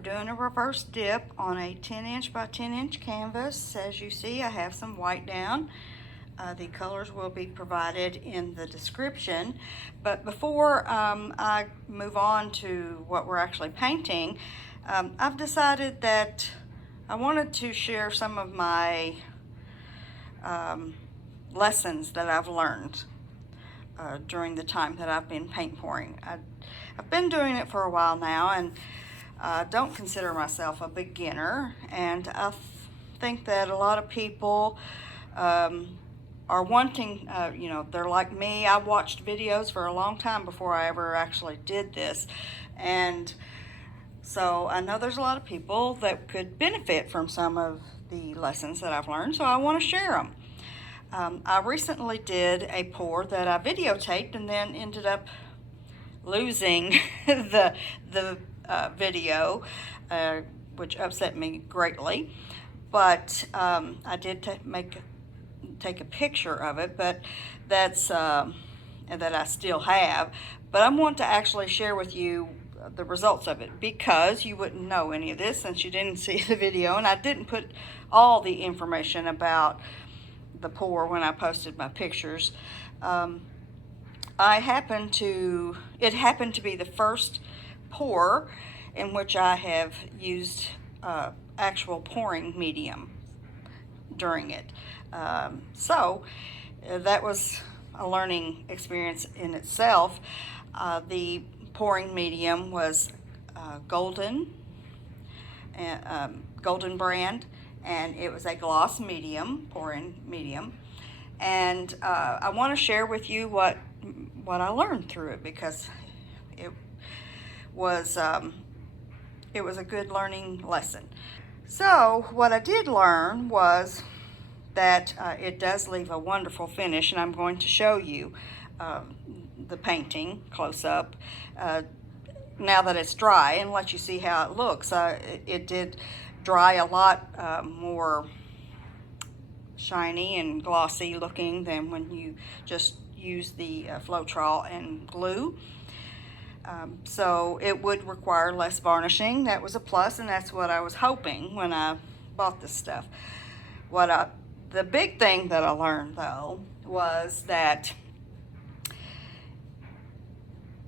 We're doing a reverse dip on a 10" by 10" canvas. As you see, I have some white down. The colors will be provided in the description. But before I move on to what we're actually painting, I've decided that I wanted to share some of my lessons that I've learned during the time that I've been paint pouring. I've been doing it for a while now, and I don't consider myself a beginner, and I think that a lot of people are wanting, they're like me. I watched videos for a long time before I ever actually did this, and so I know there's a lot of people that could benefit from some of the lessons that I've learned, so I want to share them. I recently did a pour that I videotaped and then ended up losing the video, which upset me greatly. But I did take a picture of it, but that's that I still have. But I want to actually share with you the results of it, because you wouldn't know any of this since you didn't see the video, and I didn't put all the information about the pour when I posted my pictures. It happened to be the first pour in which I have used actual pouring medium during it. So that was a learning experience in itself. The pouring medium was Golden brand, and it was a gloss medium, pouring medium. And I want to share with you what I learned through it, because it was a good learning lesson. So what I did learn was that it does leave a wonderful finish, and I'm going to show you the painting close up now that it's dry, and let you see how it looks. It did dry a lot more shiny and glossy looking than when you just use the Floetrol and glue. So it would require less varnishing. That was a plus, and that's what I was hoping when I bought this stuff. The big thing that I learned, though, was that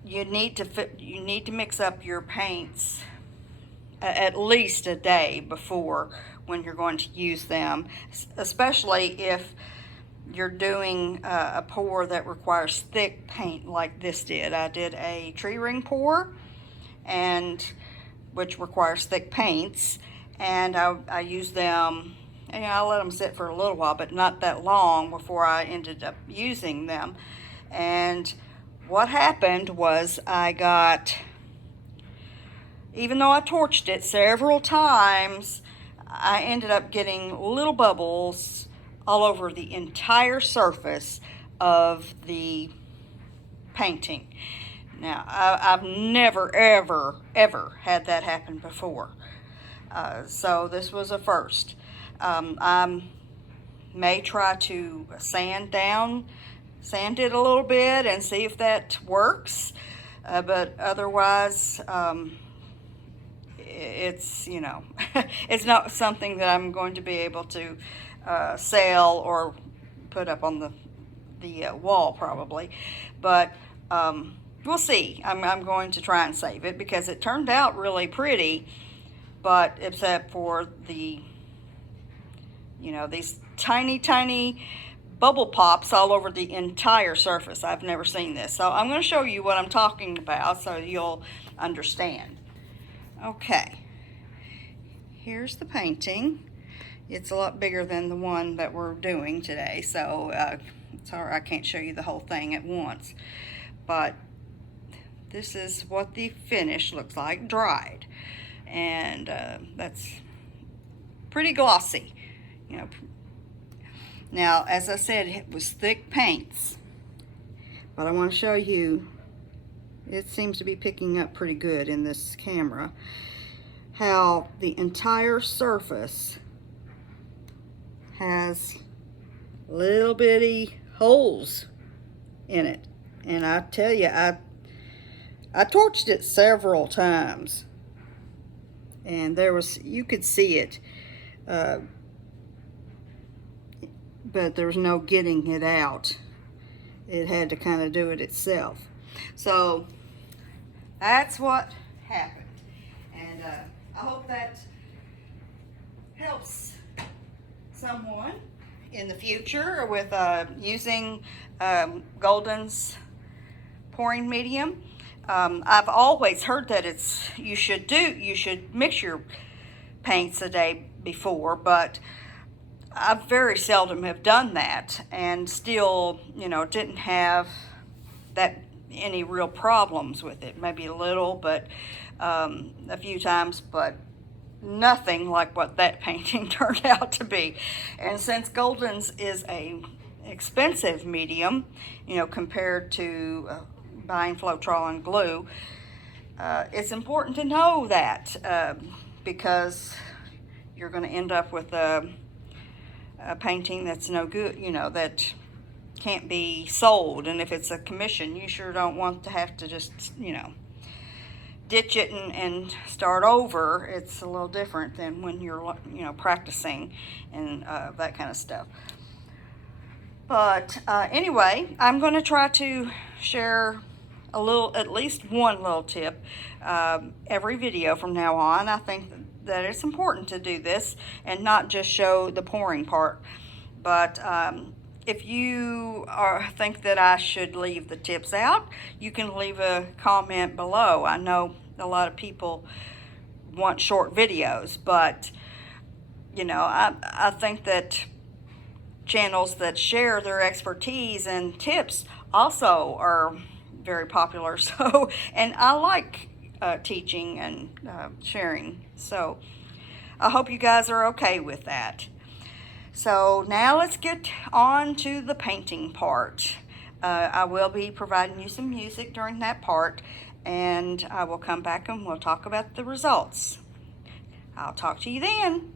you need to mix up your paints at least a day before when you're going to use them, especially if you're doing a pour that requires thick paint like this did. I did a tree ring pour, and which requires thick paints, and I used them, and I let them sit for a little while, but not that long before I ended up using them. And what happened was even though I torched it several times, I ended up getting little bubbles all over the entire surface of the painting. Now, I've never, ever, ever had that happen before. So this was a first. I may try to sand it a little bit and see if that works. But otherwise, it's, it's not something that I'm going to be able to sell or put up on the wall probably. But we'll see. I'm going to try and save it, because it turned out really pretty, but except for the, these tiny bubble pops all over the entire surface. I've never seen this. So I'm going to show you what I'm talking about so you'll understand. Okay, here's the painting. It's a lot bigger than the one that we're doing today, so sorry I can't show you the whole thing at once. But this is what the finish looks like dried, and that's pretty glossy. Now, as I said, it was thick paints, but I want to show you, it seems to be picking up pretty good in this camera, how the entire surface has little bitty holes in it. And I tell you, I torched it several times, and you could see it, uh, but there was no getting it out. It had to kind of do it itself. So that's what happened. And I hope that helps someone in the future with using Golden's pouring medium. I've always heard that you should mix your paints a day before, but I very seldom have done that, and still, didn't have that any real problems with it. Maybe a little, but a few times, but nothing like what that painting turned out to be. And since Golden's is a expensive medium, compared to buying Floetrol and glue, it's important to know that because you're going to end up with a painting that's no good, that can't be sold. And if it's a commission, you sure don't want to have to just, ditch it and start over. It's a little different than when you're, practicing and that kind of stuff. But anyway, I'm going to try to share at least one little tip every video from now on. I think that it's important to do this and not just show the pouring part. But if you think that I should leave the tips out, you can leave a comment below. I know a lot of people want short videos, but I think that channels that share their expertise and tips also are very popular. So, and I like teaching and sharing. So I hope you guys are okay with that. So now let's get on to the painting part. I will be providing you some music during that part, and I will come back and we'll talk about the results. I'll talk to you then.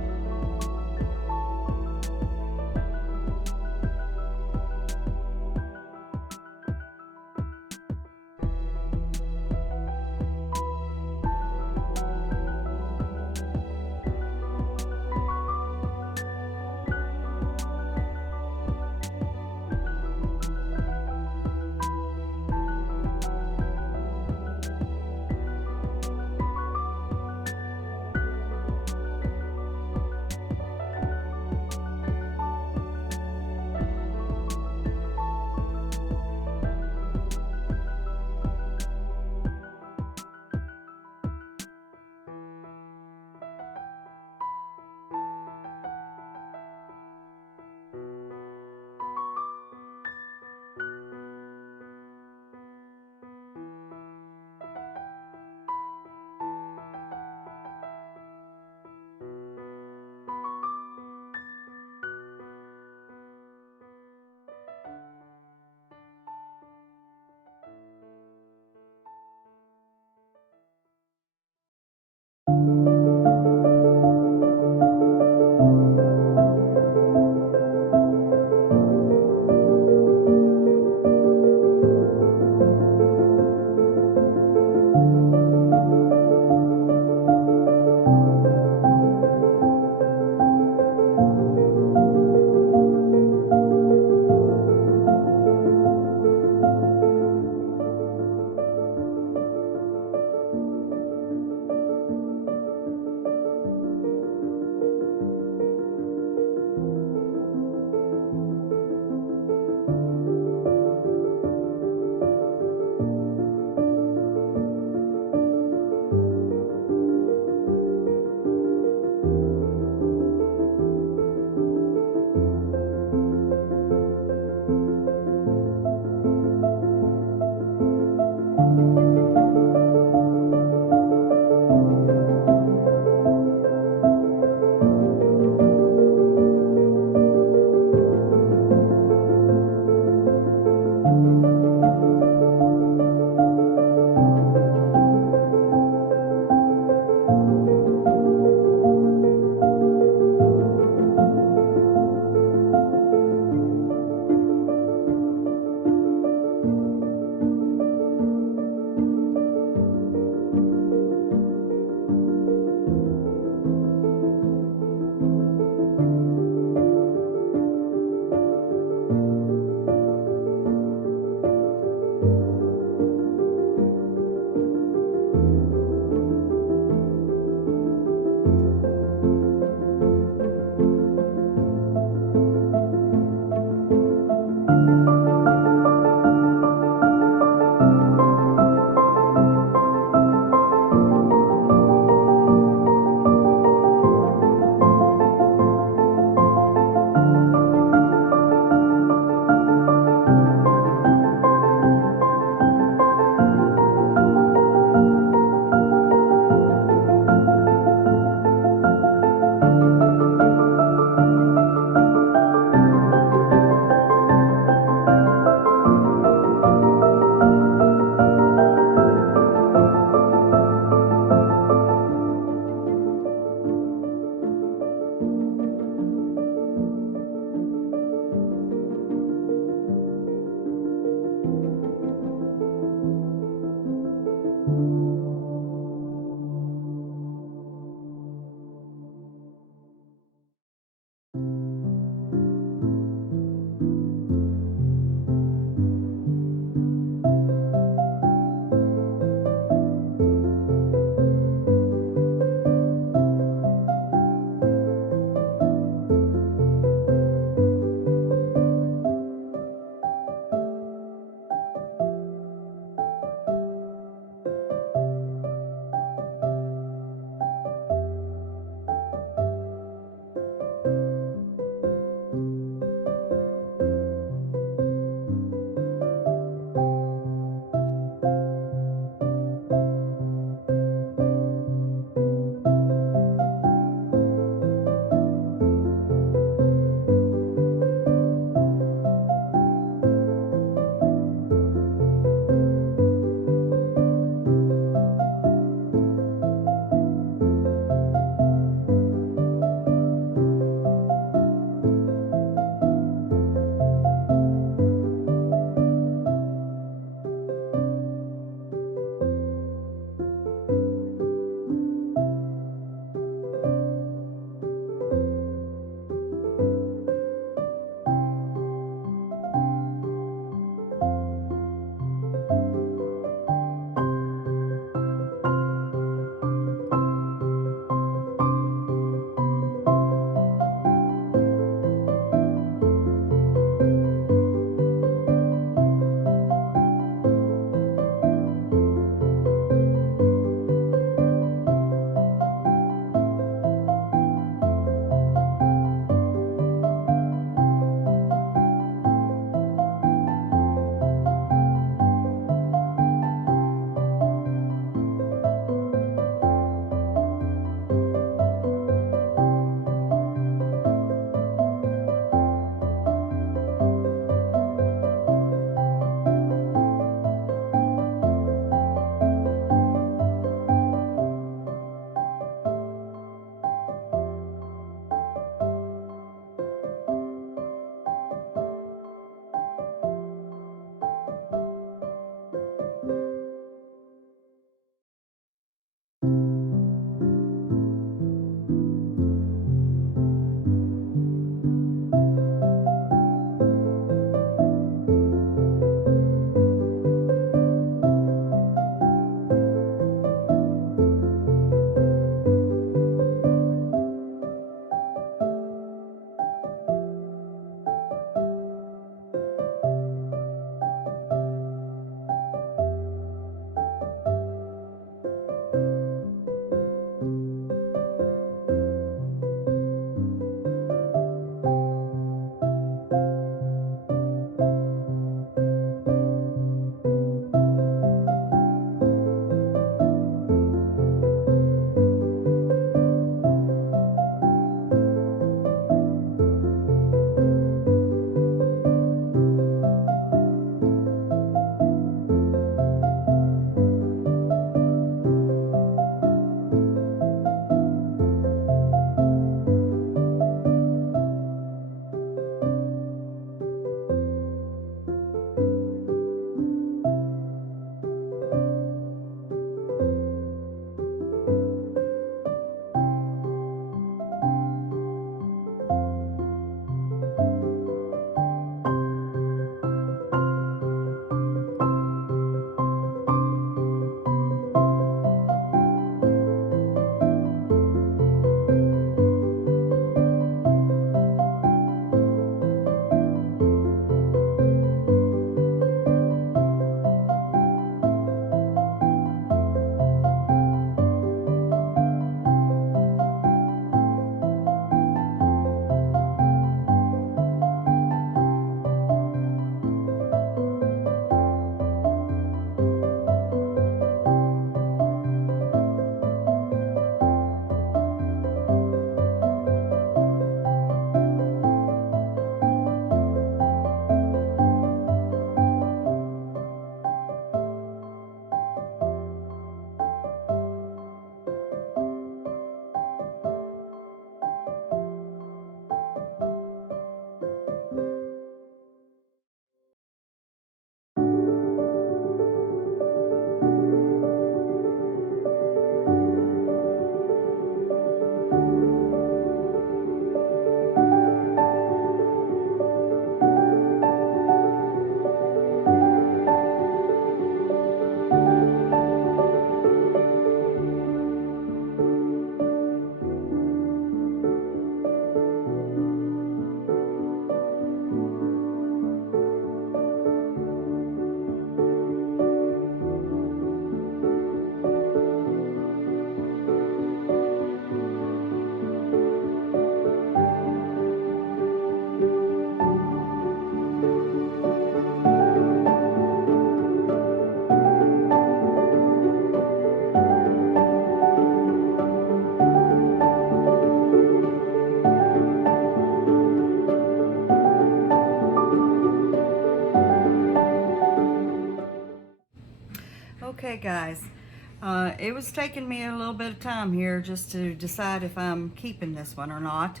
it was taking me a little bit of time here just to decide if I'm keeping this one or not.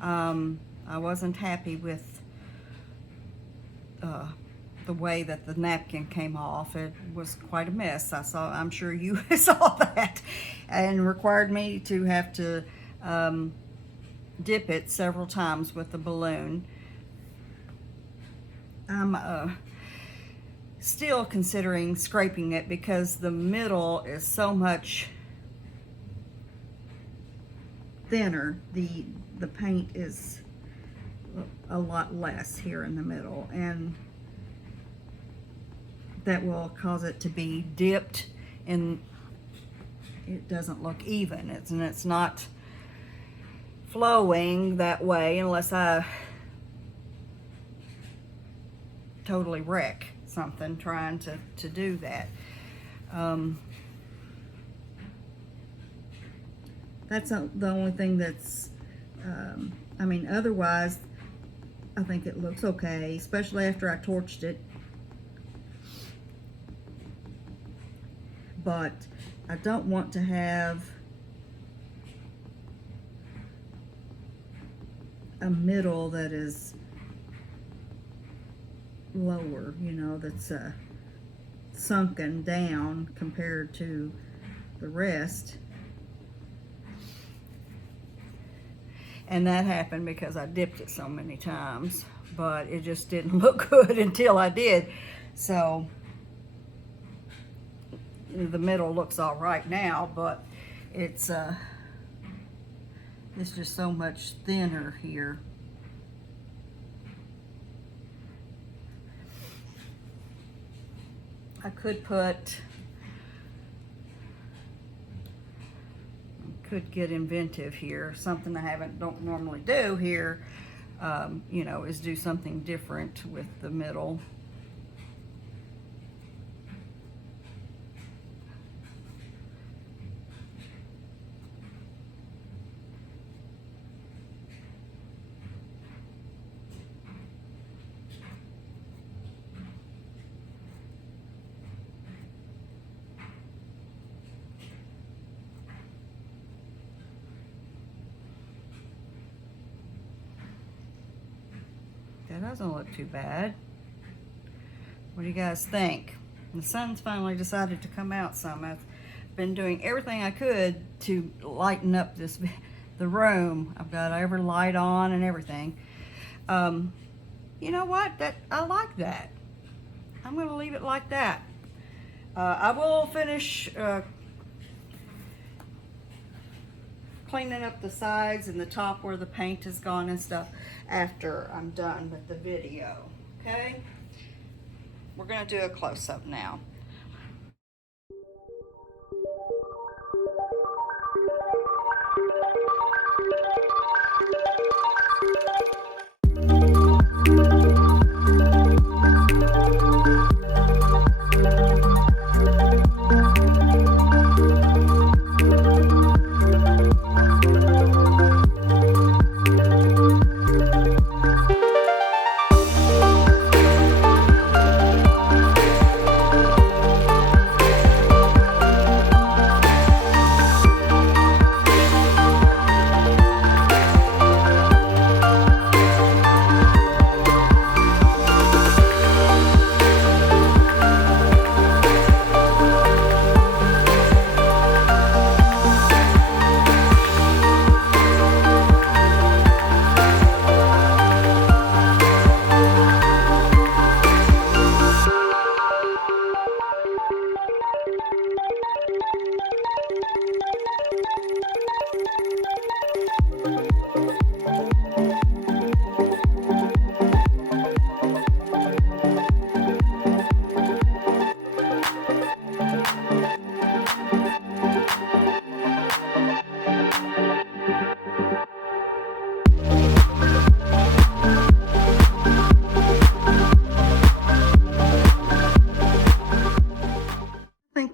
I wasn't happy with the way that the napkin came off. It was quite a mess. I'm sure you saw that, and required me to have to dip it several times with the balloon. I'm still considering scraping it because the middle is so much thinner. The paint is a lot less here in the middle, and that will cause it to be dipped, and it doesn't look even. It's not flowing that way unless I totally wreck something trying to do that. That's the only thing that's, I mean, otherwise, I think it looks okay, especially after I torched it. But I don't want to have a middle that is lower, you know, that's sunken down compared to the rest. And that happened because I dipped it so many times, but it just didn't look good until I did. So the middle looks all right now, but it's just so much thinner here. I could get inventive here. Something I don't normally do here, you know, is do something different with the middle. That doesn't look too bad. What do you guys think? The sun's finally decided to come out some. I've been doing everything I could to lighten up the room. I've got every light on and everything. You know what? I like that. I'm going to leave it like that. I will finish cleaning up the sides and the top where the paint has gone and stuff after I'm done with the video. Okay? We're going to do a close-up now.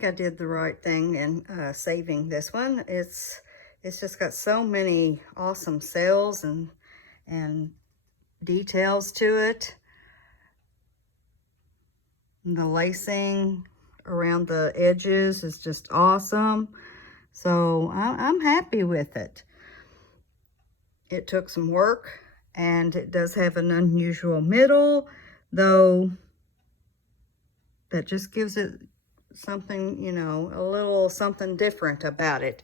I did the right thing in saving this one. It's just got so many awesome cells and details to it. And the lacing, around the edges is just awesome. So I'm happy with it. It took some work, and it does have an unusual middle, though that just gives it something, you know, a little something different about it.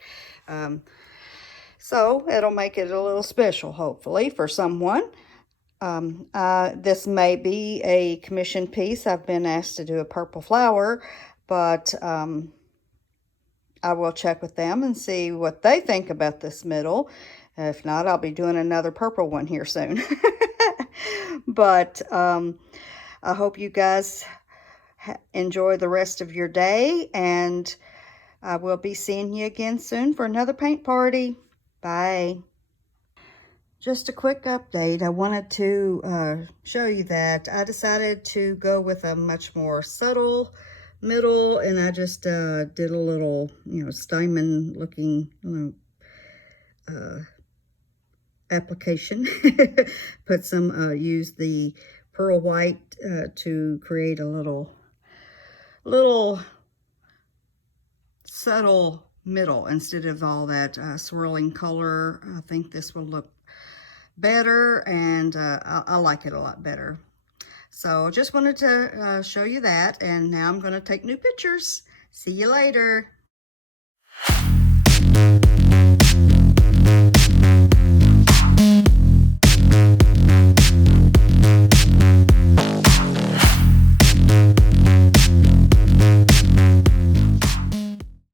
So it'll make it a little special, hopefully, for someone. This may be a commission piece. I've been asked to do a purple flower, but I will check with them and see what they think about this middle. If not, I'll be doing another purple one here soon. But I hope you guys enjoy the rest of your day, and I will be seeing you again soon for another paint party. Bye. Just a quick update. I wanted to show you that I decided to go with a much more subtle middle, and I just did a little, you know, Steinman looking, application. Put some, used the pearl white to create a little subtle middle instead of all that swirling color. I think this will look better, and I like it a lot better. So just wanted to show you that, and now I'm going to take new pictures. See you later.